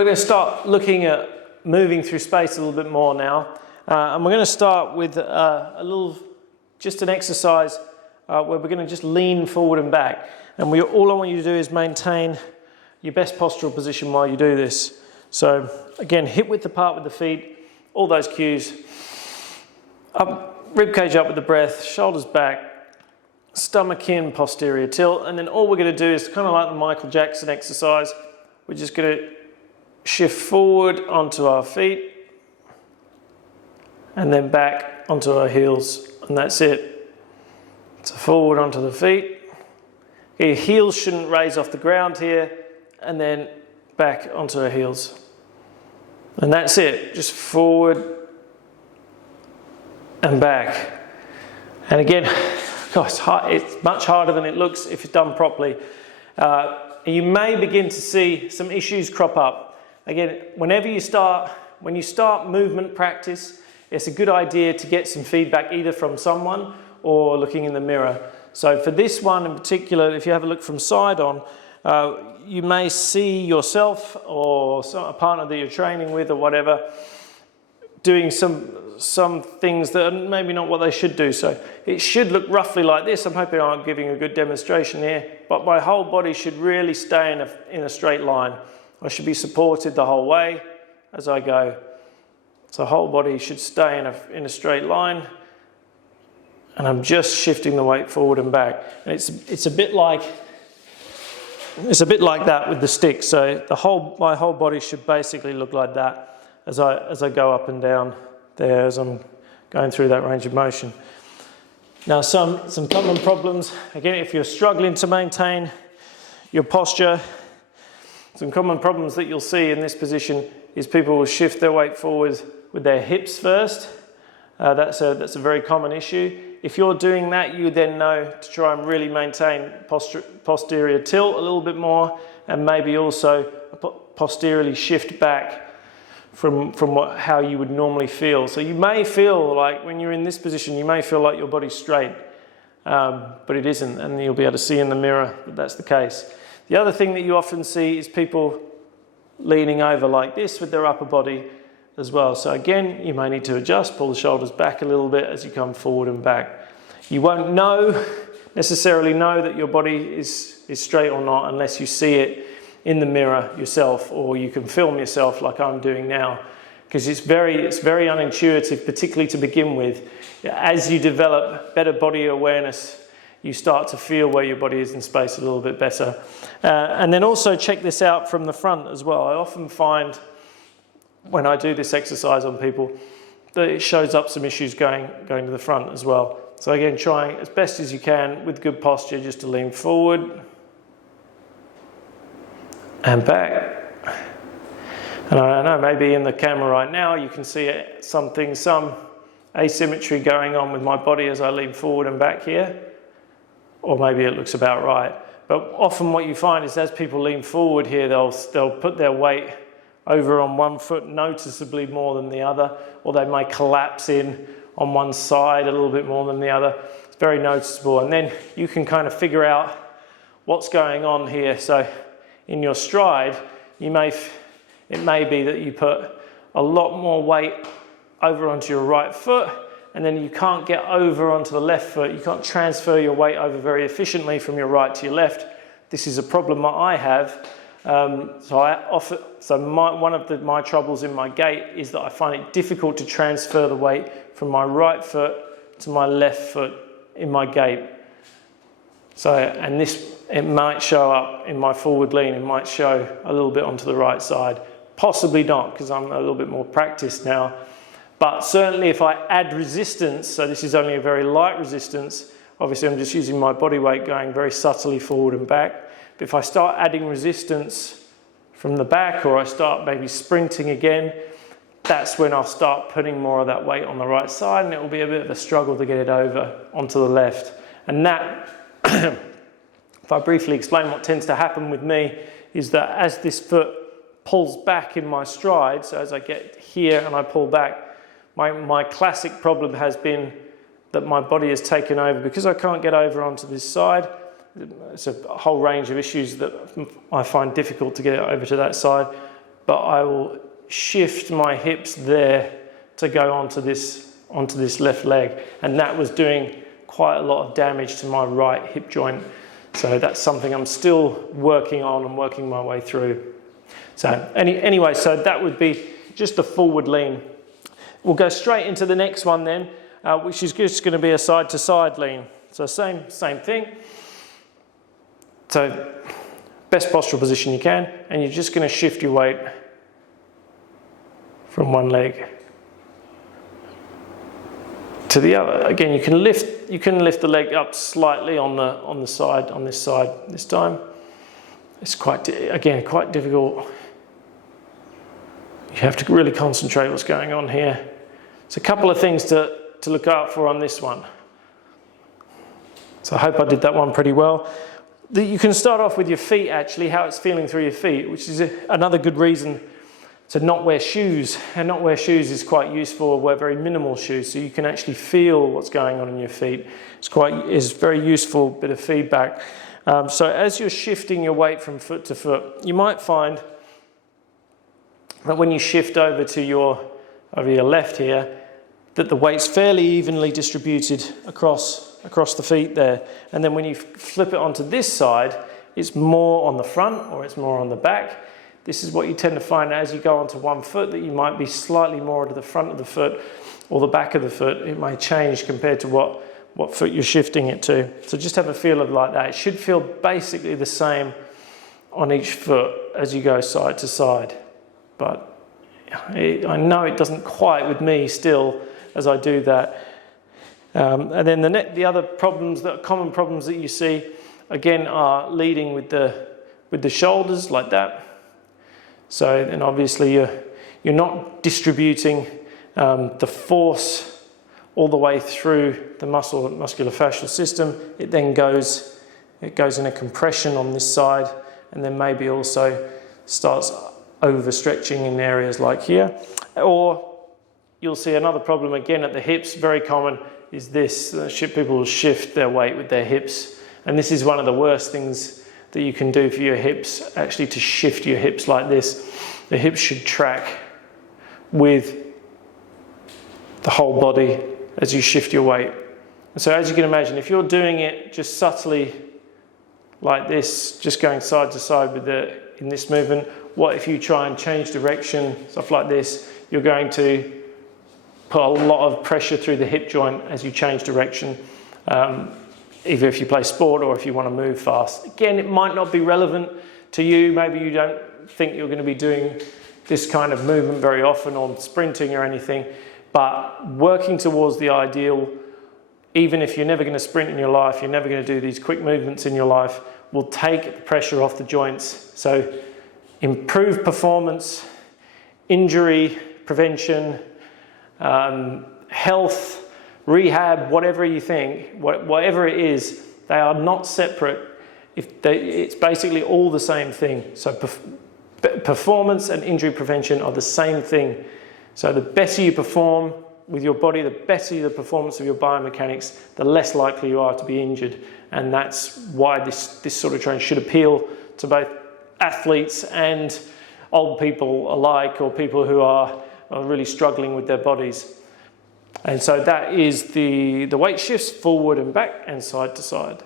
We're going to start looking at moving through space a little bit more now. And we're going to start with just an exercise where we're going to just lean forward and back. And all I want you to do is maintain your best postural position while you do this. So again, hip width apart with the feet, all those cues. Up, rib cage up with the breath, shoulders back, stomach in, posterior tilt. And then all we're going to do is kind of like the Michael Jackson exercise. We're just going to shift forward onto our feet and then back onto our heels. And that's it. So forward onto the feet. Your heels shouldn't raise off the ground here, and then back onto our heels. And that's it, just forward and back. And again, gosh, it's much harder than it looks if it's done properly. You may begin to see some issues crop up. Again, when you start movement practice, it's a good idea to get some feedback either from someone or looking in the mirror. So for this one in particular, if you have a look from side on, you may see yourself or a partner that you're training with or whatever doing some things that are maybe not what they should do. So it should look roughly like this. I'm hoping I'm giving a good demonstration here, but my whole body should really stay in a straight line. I should be supported the whole way as I go. So the whole body should stay in a straight line. And I'm just shifting the weight forward and back. And it's a bit like that with the stick. So my whole body should basically look like that as I go up and down there as I'm going through that range of motion. Now some common problems, again, if you're struggling to maintain your posture, some common problems that you'll see in this position is people will shift their weight forward with their hips first. That's a very common issue. If you're doing that, you then know to try and really maintain posterior tilt a little bit more, and maybe also posteriorly shift back from how you would normally feel. So you may feel like when you're in this position, you may feel like your body's straight, but it isn't, and you'll be able to see in the mirror that that's the case. The other thing that you often see is people leaning over like this with their upper body as well. So again, you may need to adjust, pull the shoulders back a little bit as you come forward and back. You won't necessarily know that your body is straight or not unless you see it in the mirror yourself, or you can film yourself like I'm doing now, because it's very unintuitive, particularly to begin with. As you develop better body awareness, you start to feel where your body is in space a little bit better. And then also check this out from the front as well. I often find when I do this exercise on people that it shows up some issues going to the front as well. So again, trying as best as you can with good posture just to lean forward and back. And I don't know, maybe in the camera right now you can see some asymmetry going on with my body as I lean forward and back here, or maybe it looks about right. But often what you find is as people lean forward here, they'll put their weight over on one foot noticeably more than the other, or they may collapse in on one side a little bit more than the other. It's very noticeable, and then you can kind of figure out what's going on here. So in your stride, it may be that you put a lot more weight over onto your right foot, and then you can't get over onto the left foot. You can't transfer your weight over very efficiently from your right to your left. This is a problem that I have. One of my troubles in my gait is that I find it difficult to transfer the weight from my right foot to my left foot in my gait. It might show up in my forward lean. It might show a little bit onto the right side. Possibly not, because I'm a little bit more practiced now. But certainly if I add resistance, so this is only a very light resistance, obviously I'm just using my body weight going very subtly forward and back. But if I start adding resistance from the back, or I start maybe sprinting again, that's when I'll start putting more of that weight on the right side, and it will be a bit of a struggle to get it over onto the left. And that, if I briefly explain what tends to happen with me, is that as this foot pulls back in my stride, so as I get here and I pull back, my classic problem has been that my body has taken over. Because I can't get over onto this side, it's a whole range of issues that I find difficult to get it over to that side. but I will shift my hips there to go onto this left leg, and that was doing quite a lot of damage to my right hip joint. So that's something I'm still working on and working my way through. So anyway, so that would be just the forward lean. We'll go straight into the next one then, which is just going to be a side to side lean. So same thing. So best postural position you can, and you're just going to shift your weight from one leg to the other. Again, you can lift the leg up slightly on this side this time. It's quite difficult. You have to really concentrate what's going on here. So a couple of things to look out for on this one. So I hope I did that one pretty well. You can start off with your feet, actually, how it's feeling through your feet, which is another good reason to not wear shoes. And not wear shoes is quite useful, wear very minimal shoes, so you can actually feel what's going on in your feet. It's very useful bit of feedback. So as you're shifting your weight from foot to foot, you might find that when you shift over to your left here, that the weight's fairly evenly distributed across the feet there. And then when you flip it onto this side, it's more on the front or it's more on the back. This is what you tend to find as you go onto one foot, that you might be slightly more to the front of the foot or the back of the foot. It may change compared to what foot you're shifting it to. So just have a feel of like that. It should feel basically the same on each foot as you go side to side. But I know it doesn't quite with me still as I do that. And then the other common problems that you see, again, are leading with the shoulders like that. So then obviously you're not distributing the force all the way through the musculofacial system. It then goes in a compression on this side, and then maybe also starts overstretching in areas like here. Or you'll see another problem again at the hips, very common, is this. People will shift their weight with their hips, and this is one of the worst things that you can do for your hips, actually, to shift your hips like this. The hips should track with the whole body as you shift your weight. And so as you can imagine, if you're doing it just subtly like this, just going side to side in this movement, what if you try and change direction, stuff like this, you're going to put a lot of pressure through the hip joint as you change direction, either if you play sport or if you want to move fast. Again, it might not be relevant to you. Maybe you don't think you're going to be doing this kind of movement very often, or sprinting or anything, but working towards the ideal, even if you're never going to sprint in your life, you're never going to do these quick movements in your life, will take the pressure off the joints. So improve performance, injury prevention, health, rehab, whatever you think, whatever it is, they are not separate. It's basically all the same thing. So performance and injury prevention are the same thing. So the better you perform with your body, the better the performance of your biomechanics, the less likely you are to be injured. And that's why this sort of training should appeal to both athletes and old people alike, or people who are really struggling with their bodies. And so that is the weight shifts forward and back and side to side.